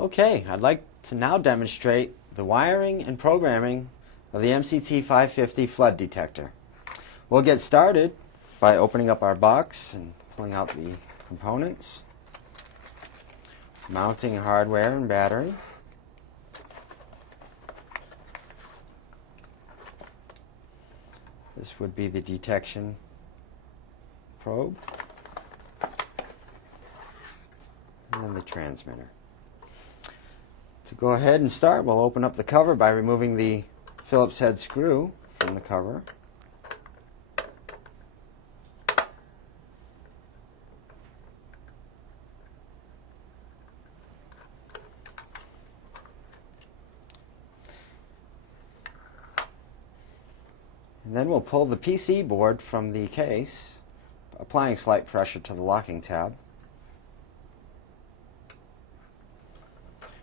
Okay, I'd like to now demonstrate the wiring and programming of the MCT550 flood detector. We'll get started by opening up our box and pulling out the components, mounting hardware and battery. This would be the detection probe, and then the transmitter. To go ahead and start, we'll open up the cover by removing the Phillips head screw from the cover. And then we'll pull the PC board from the case, applying slight pressure to the locking tab.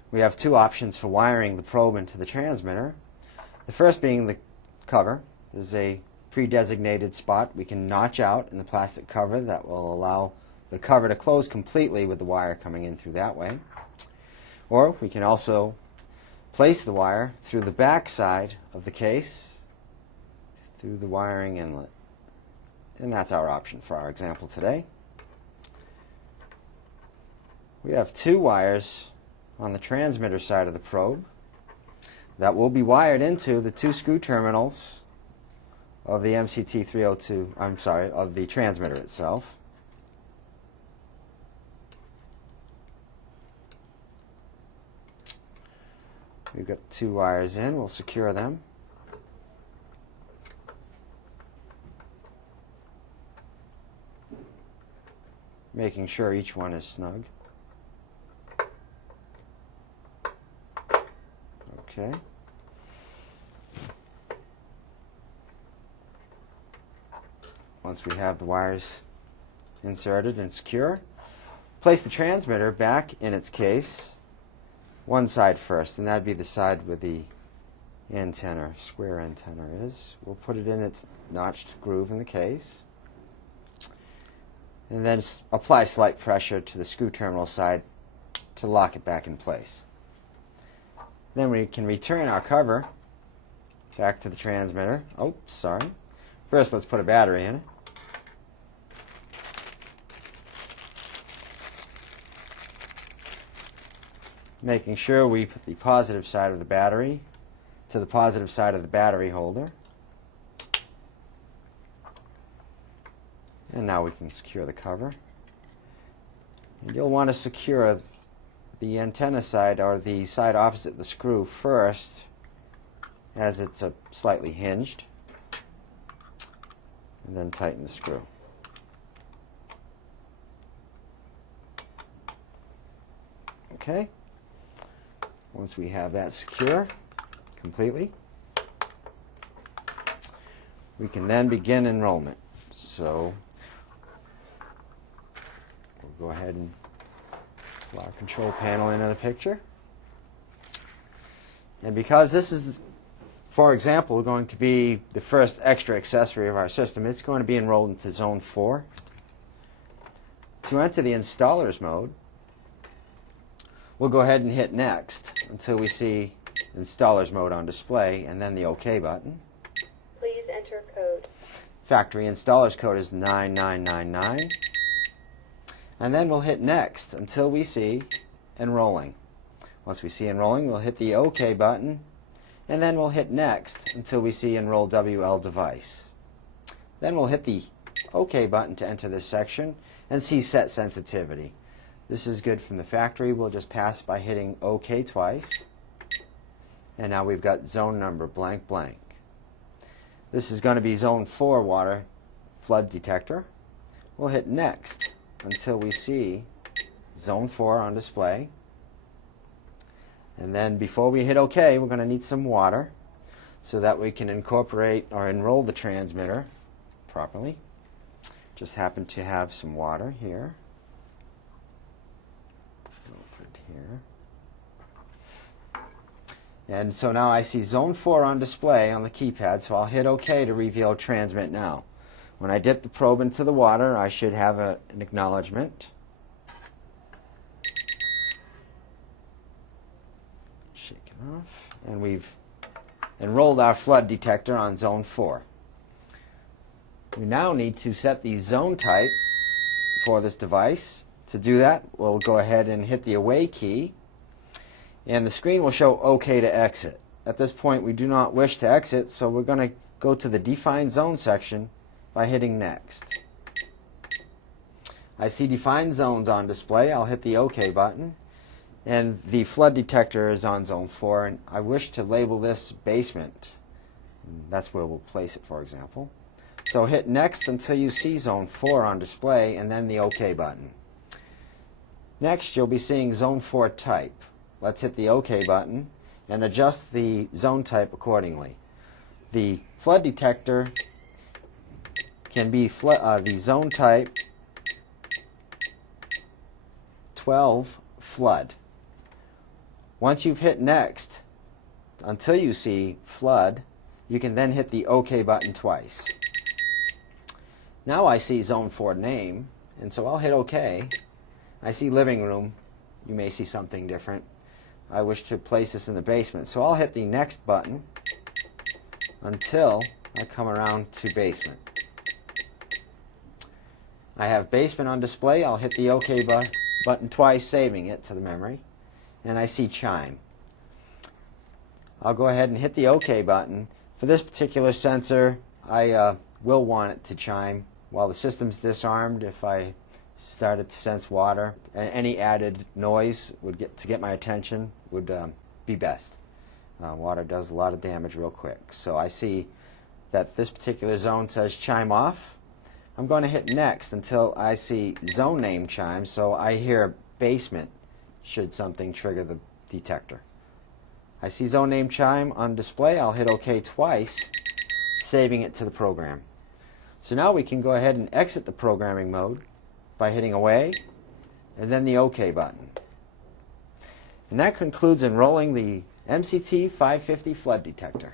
We have two options for wiring the probe into the transmitter. The first being the cover. There's a pre-designated spot we can notch out in the plastic cover that will allow the cover to close completely with the wire coming in through that way. Or we can also place the wire through the back side of the case, through the wiring inlet. And that's our option for our example today. We have two wires on the transmitter side of the probe that will be wired into the two screw terminals of the MCT302, of the transmitter itself. We've got two wires in. We'll secure them. Making sure each one is snug. Okay. Once we have the wires inserted and secure, place the transmitter back in its case, one side first, and that'd be the side where the antenna, square antenna is. We'll put it in its notched groove in the case, and then apply slight pressure to the screw terminal side to lock it back in place. Then we can return our cover back to the transmitter. Oh, sorry. First, let's put a battery in it. Making sure we put the positive side of the battery to the positive side of the battery holder. And now we can secure the cover. And you'll want to secure the antenna side, or the side opposite the screw, first, as it's slightly hinged, and then tighten the screw. Okay. Once we have that secure completely, we can then begin enrollment. So we'll go ahead and pull our control panel into the picture. And because this is, for example, going to be the first extra accessory of our system, it's going to be enrolled into Zone 4. To enter the installer's mode, we'll go ahead and hit Next until we see installer's mode on display, and then the OK button. Please enter code. Factory installer's code is 9999. And then we'll hit Next until we see Enrolling. Once we see Enrolling, we'll hit the OK button, and then we'll hit Next until we see Enroll WL Device. Then we'll hit the OK button to enter this section and see Set Sensitivity. This is good from the factory. We'll just pass by hitting OK twice. And now we've got zone number blank blank. This is going to be Zone 4 water flood detector. We'll hit Next until we see Zone 4 on display. And then before we hit OK, we're going to need some water so that we can incorporate or enroll the transmitter properly. Just happen to have some water here. Put it here. And so now I see Zone 4 on display on the keypad, so I'll hit OK to reveal Transmit Now. When I dip the probe into the water, I should have an acknowledgement. shake it off. And we've enrolled our flood detector on zone 4. We now need to set the zone type for this device. To do that, we'll go ahead and hit the away key, and the screen will show OK to exit. At this point, we do not wish to exit, so we're going to go to the Define Zone section by hitting Next. I see defined zones on display. I'll hit the OK button, and the flood detector is on zone 4, and I wish to label this basement. That's where we'll place it, for example. So hit Next until you see zone 4 on display, and then the OK button. Next, you'll be seeing zone 4 type. Let's hit the OK button and adjust the zone type accordingly. The flood detector can be the zone type 12 flood. Once you've hit Next until you see flood, you can then hit the OK button twice. Now I see zone 4 name, and so I'll hit OK. I see living room. You may see something different. I wish to place this in the basement, so I'll hit the Next button until I come around to basement. I have basement on display. I'll hit the OK button twice, saving it to the memory, and I see chime. I'll go ahead and hit the OK button. For this particular sensor, I will want it to chime while the system's disarmed. If I started to sense water, any added noise would get my attention would be best. Water does a lot of damage real quick. So I see that this particular zone says chime off. I'm going to hit Next until I see zone name chime, so I hear basement should something trigger the detector. I see zone name chime on display. I'll hit OK twice, saving it to the program. So now we can go ahead and exit the programming mode by hitting away and then the OK button. And that concludes enrolling the MCT550 flood detector.